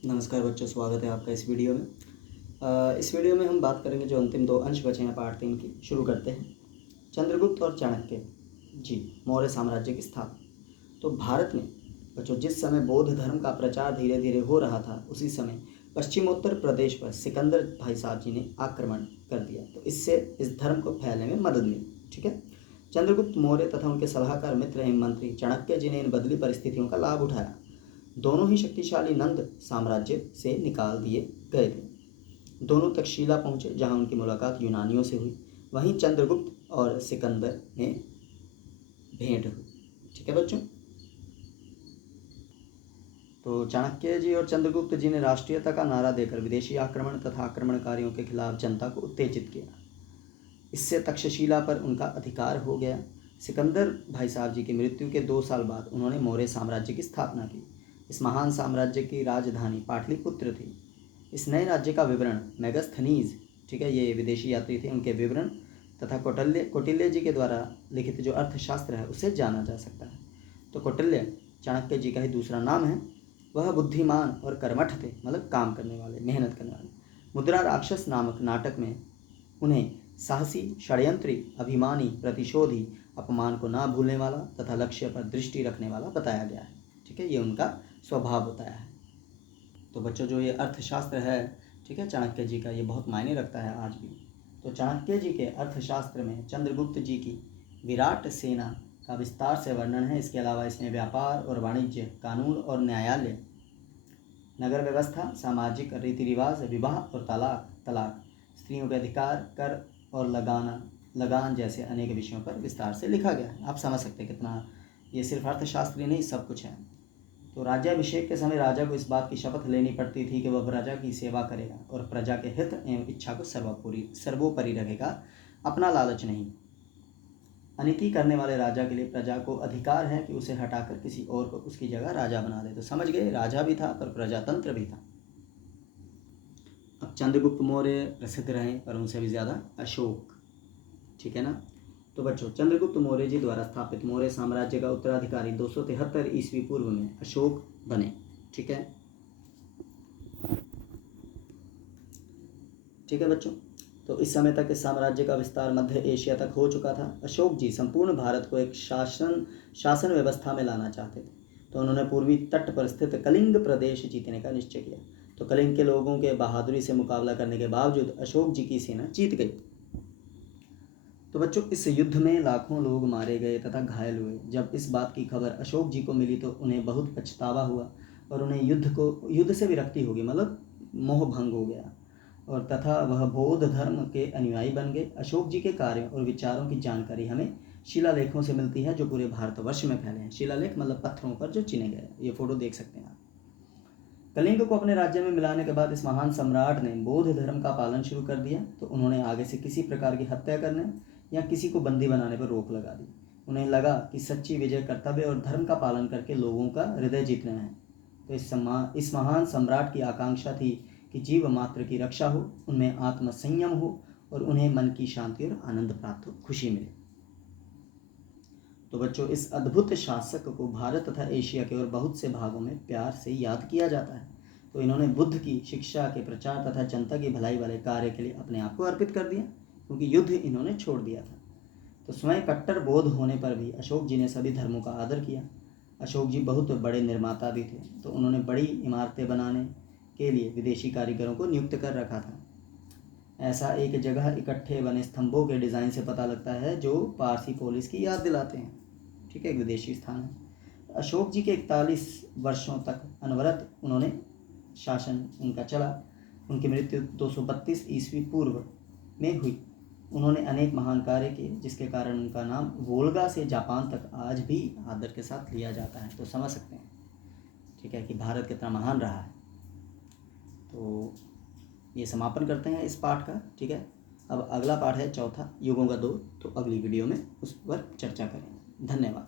नमस्कार बच्चों, स्वागत है आपका इस वीडियो में। इस वीडियो में हम बात करेंगे जो अंतिम 2 अंश बचे हैं पार्ट 3 की। शुरू करते हैं। चंद्रगुप्त और चाणक्य जी, मौर्य साम्राज्य की स्थापना। तो भारत में बच्चों जिस समय बौद्ध धर्म का प्रचार धीरे धीरे हो रहा था, उसी समय पश्चिमोत्तर प्रदेश पर सिकंदर भाई साहब जी ने आक्रमण कर दिया। तो इससे इस धर्म को फैलने में मदद मिली। ठीक है। चंद्रगुप्त मौर्य तथा उनके सलाहकार मित्र एवं मंत्री चाणक्य जी ने इन बदली परिस्थितियों का लाभ उठाया। दोनों ही शक्तिशाली नंद साम्राज्य से निकाल दिए गए थे। दोनों तक्षशिला पहुंचे, जहां उनकी मुलाकात यूनानियों से हुई। वहीं चंद्रगुप्त और सिकंदर ने भेंट हुई। ठीक है बच्चों। तो चाणक्य जी और चंद्रगुप्त जी ने राष्ट्रीयता का नारा देकर विदेशी आक्रमण तथा आक्रमणकारियों के खिलाफ जनता को उत्तेजित किया। इससे तक्षशिला पर उनका अधिकार हो गया। सिकंदर भाई साहब जी की मृत्यु के 2 साल बाद उन्होंने मौर्य साम्राज्य की स्थापना की। इस महान साम्राज्य की राजधानी पाटलिपुत्र थी। इस नए राज्य का विवरण मेगास्थनीज, ठीक है, ये विदेशी यात्री थे, उनके विवरण तथा कौटिल्य जी के द्वारा लिखित जो अर्थशास्त्र है उससे जाना जा सकता है। तो कौटिल्य चाणक्य जी का ही दूसरा नाम है। वह बुद्धिमान और कर्मठ थे, मतलब काम करने वाले, मेहनत करने वाले। मुद्रा राक्षस नामक नाटक में उन्हें साहसी, षड्यंत्री, अभिमानी, प्रतिशोधी, अपमान को ना भूलने वाला तथा लक्ष्य पर दृष्टि रखने वाला बताया गया है। ठीक है, ये उनका स्वभाव बताया है। तो बच्चों जो ये अर्थशास्त्र है, ठीक है, चाणक्य जी का, ये बहुत मायने रखता है आज भी। तो चाणक्य जी के अर्थशास्त्र में चंद्रगुप्त जी की विराट सेना का विस्तार से वर्णन है। इसके अलावा इसमें व्यापार और वाणिज्य, कानून और न्यायालय, नगर व्यवस्था, सामाजिक रीति रिवाज, विवाह और तलाक, स्त्रियों के अधिकार, कर और लगान जैसे अनेक विषयों पर विस्तार से लिखा गया है। आप समझ सकते हैं कितना ये सिर्फ अर्थशास्त्री नहीं, सब कुछ है। तो राज्याभिषेक के समय राजा को इस बात की शपथ लेनी पड़ती थी कि वह प्रजा की सेवा करेगा और प्रजा के हित एवं इच्छा को सर्वोपरि रखेगा, अपना लालच नहीं। अनीति करने वाले राजा के लिए प्रजा को अधिकार है कि उसे हटाकर किसी और को उसकी जगह राजा बना दे। तो समझ गए, राजा भी था पर प्रजातंत्र भी था। अब चंद्रगुप्त मौर्य प्रसिद्ध रहे, पर उनसे भी ज़्यादा अशोक। ठीक है ना। तो बच्चों चंद्रगुप्त मौर्य जी द्वारा स्थापित मौर्य साम्राज्य का उत्तराधिकारी 273 ईस्वी पूर्व में अशोक बने। ठीक है। ठीक है बच्चों। तो इस समय तक इस साम्राज्य का विस्तार मध्य एशिया तक हो चुका था। अशोक जी संपूर्ण भारत को एक शासन व्यवस्था में लाना चाहते थे। तो उन्होंने पूर्वी तट पर स्थित कलिंग प्रदेश जीतने का निश्चय किया। तो कलिंग के लोगों के बहादुरी से मुकाबला करने के बावजूद अशोक जी की सेना जीत गई। तो बच्चों इस युद्ध में लाखों लोग मारे गए तथा घायल हुए। जब इस बात की खबर अशोक जी को मिली तो उन्हें बहुत पछतावा हुआ और उन्हें युद्ध से विरक्ति हो गई, मतलब मोह भंग हो गया, और तथा वह बौद्ध धर्म के अनुयायी बन गए। अशोक जी के कार्यों और विचारों की जानकारी हमें शिलालेखों से मिलती है जो पूरे भारतवर्ष में फैले हैं। शिलालेख मतलब पत्थरों पर जो चिने गए, ये फोटो देख सकते हैं आप। कलिंग को अपने राज्य में मिलाने के बाद इस महान सम्राट ने बौद्ध धर्म का पालन शुरू कर दिया। तो उन्होंने आगे से किसी प्रकार की हत्या करने या किसी को बंदी बनाने पर रोक लगा दी। उन्हें लगा कि सच्ची विजय कर्तव्य और धर्म का पालन करके लोगों का हृदय जीतना है। तो इस महान सम्राट की आकांक्षा थी कि जीव मात्र की रक्षा हो, उनमें आत्मसंयम हो और उन्हें मन की शांति और आनंद प्राप्त हो, खुशी मिले। तो बच्चों इस अद्भुत शासक को भारत तथा एशिया के और बहुत से भागों में प्यार से याद किया जाता है। तो इन्होंने बुद्ध की शिक्षा के प्रचार तथा जनता की भलाई वाले कार्य के लिए अपने आप को अर्पित कर दिया, क्योंकि युद्ध इन्होंने छोड़ दिया था। तो स्वयं कट्टर बौद्ध होने पर भी अशोक जी ने सभी धर्मों का आदर किया। अशोक जी बहुत बड़े निर्माता भी थे। तो उन्होंने बड़ी इमारतें बनाने के लिए विदेशी कारीगरों को नियुक्त कर रखा था। ऐसा एक जगह इकट्ठे बने स्तंभों के डिज़ाइन से पता लगता है जो पारसी पोलिस की याद दिलाते हैं। ठीक है, एक विदेशी स्थान है। अशोक जी के 41 वर्षों तक अनवरत उन्होंने शासन उनका चला। उनकी मृत्यु 232 ईस्वी पूर्व में हुई। उन्होंने अनेक महान कार्य किए, जिसके कारण उनका नाम वोल्गा से जापान तक आज भी आदर के साथ लिया जाता है। तो समझ सकते हैं, ठीक है, कि भारत कितना महान रहा है। तो ये समापन करते हैं इस पाठ का। ठीक है, अब अगला पाठ है चौथा, युगों का दौर। तो अगली वीडियो में उस पर चर्चा करेंगे। धन्यवाद।